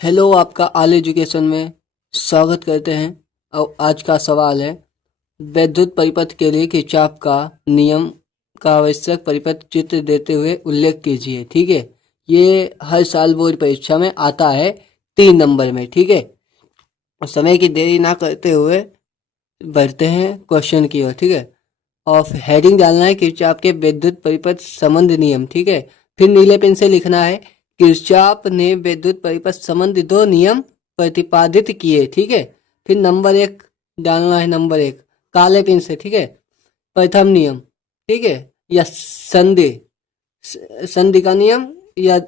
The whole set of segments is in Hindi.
हेलो, आपका आल एजुकेशन में स्वागत करते हैं। और आज का सवाल है, वैद्युत परिपथ के लिए किरचॉफ का नियम का आवश्यक परिपथ चित्र देते हुए उल्लेख कीजिए। ठीक है, ये हर साल बोर्ड परीक्षा में आता है 3 नंबर में। ठीक है, समय की देरी ना करते हुए बढ़ते हैं क्वेश्चन की ओर। ठीक है, और हेडिंग डालना है किरचॉफ के वैद्युत परिपथ संबंध नियम। ठीक है, फिर नीले पेन से लिखना है किरचॉफ ने वैद्युत परिपथ संबंधी 2 नियम प्रतिपादित किए। ठीक है, फिर नंबर 1 डालना है, नंबर 1 काले पेन से। ठीक है, प्रथम नियम। ठीक है, या संधि का नियम या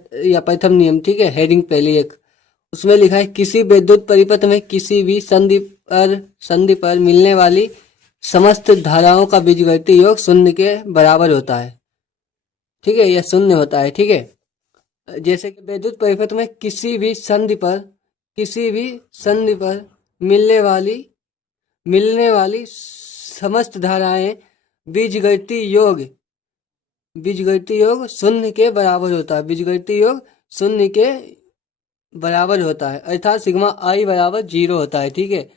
प्रथम नियम। ठीक है, हेडिंग पहली एक उसमें लिखा है किसी विद्युत परिपथ में किसी भी संधि पर मिलने वाली समस्त धाराओं का बीजगणितीय योग शून्य के बराबर होता है। ठीक है, यह शून्य होता है। ठीक है, जैसे कि विद्युत परिपथ में किसी भी संधि पर मिलने वाली समस्त धाराएं बीजगणितीय योग शून्य के बराबर होता है। बीजगणितीय योग शून्य के बराबर होता है, अर्थात सिग्मा आई बराबर 0 होता है। ठीक है,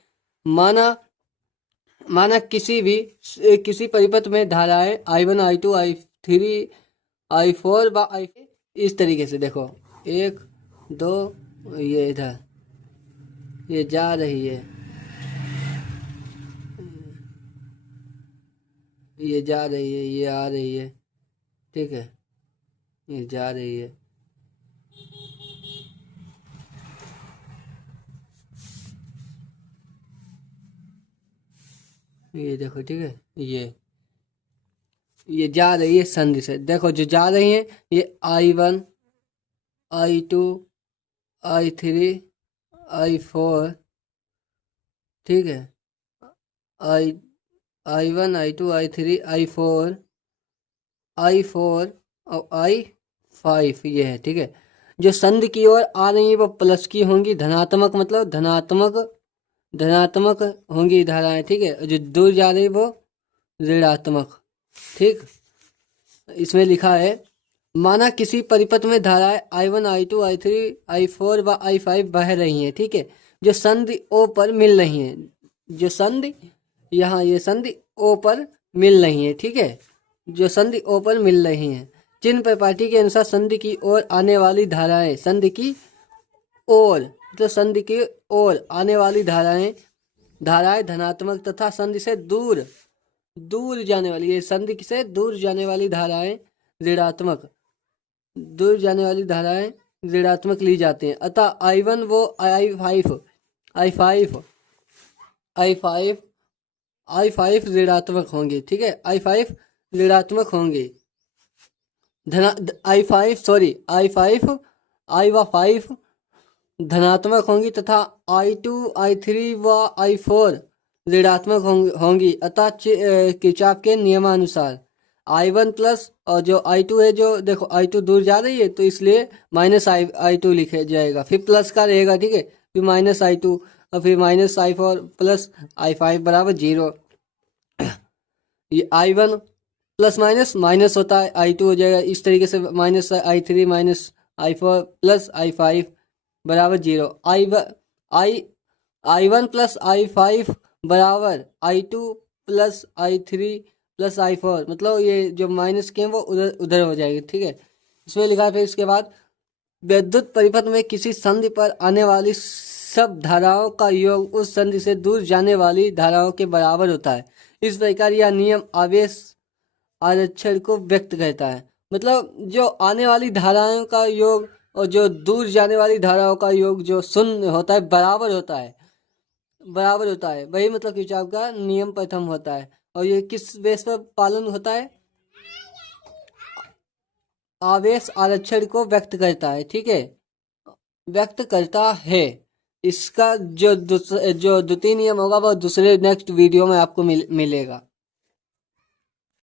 माना किसी परिपथ में धाराएं I1 I2 I3 I4 व I5 इस तरीके से देखो 1 2 ये इधर ये जा रही है, ये जा रही है, ये आ रही है। ठीक है, ये जा रही है, ये देखो। ठीक है, ये जा रही है संधि से। देखो जो जा रही है ये I1 I2 I3 I4। ठीक है, I1 I2 I3 I4 और I5 ये है। ठीक है, जो संधि की ओर आ रही है वो प्लस की होंगी, धनात्मक मतलब धनात्मक होंगी धाराएं। ठीक है, जो दूर जा रही वो ऋणात्मक। ठीक, इसमें लिखा है माना किसी परिपथ में धाराएं I1 I2 I3 I4 व I5 बह रही हैं। ठीक है, जो संधि O पर मिल रही हैं, जो संधि यहाँ ये संधि O पर मिल रही है। ठीक है, जो संधि O पर मिल रही हैं, चिन्ह परिपाटी के अनुसार संधि की ओर आने वाली धाराएं संधि की ओर आने वाली धाराएं धनात्मक तथा संधि से दूर जाने वाली, ये संधि से दूर जाने वाली धाराएं ऋणात्मक ली जाती हैं। अतः I1 वो I5 ऋणात्मक होंगे। ठीक है, I5 ऋणात्मक होंगे, I5 धनात्मक होंगी तथा I2 I3 व I4 ऋणात्मक होंगी। अतः किरचॉफ के नियमानुसार I1 प्लस और जो I2 है, जो देखो I2 दूर जा रही है तो इसलिए माइनस I2 लिखा जाएगा, फिर प्लस का रहेगा। ठीक है, फिर माइनस I2 और फिर माइनस I4 प्लस I5 बराबर 0। ये I1 प्लस माइनस होता है, I2 हो जाएगा इस तरीके से, minus I3 minus I4 plus I5 बराबर 0। I1 प्लस I5 बराबर I2 plus I3 plus I4, मतलब ये जो माइनस के हैं वो उधर हो जाएगी। ठीक है, इसमें लिखा है फिर इसके बाद विद्युत परिपथ में किसी संधि पर आने वाली सब धाराओं का योग उस संधि से दूर जाने वाली धाराओं के बराबर होता है। इस प्रकार यह नियम आवेश आरक्षण को व्यक्त करता है। मतलब जो आने वाली धाराओं का योग और जो दूर जाने वाली धाराओं का योग जो शून्य होता है बराबर होता है, वही मतलब किरचॉफ का नियम प्रथम होता है। और ये किस बेस पर पालन होता है? आवेश आरक्षण को व्यक्त करता है। ठीक है, व्यक्त करता है। इसका जो द्वितीय नियम होगा वो दूसरे नेक्स्ट वीडियो में आपको मिलेगा।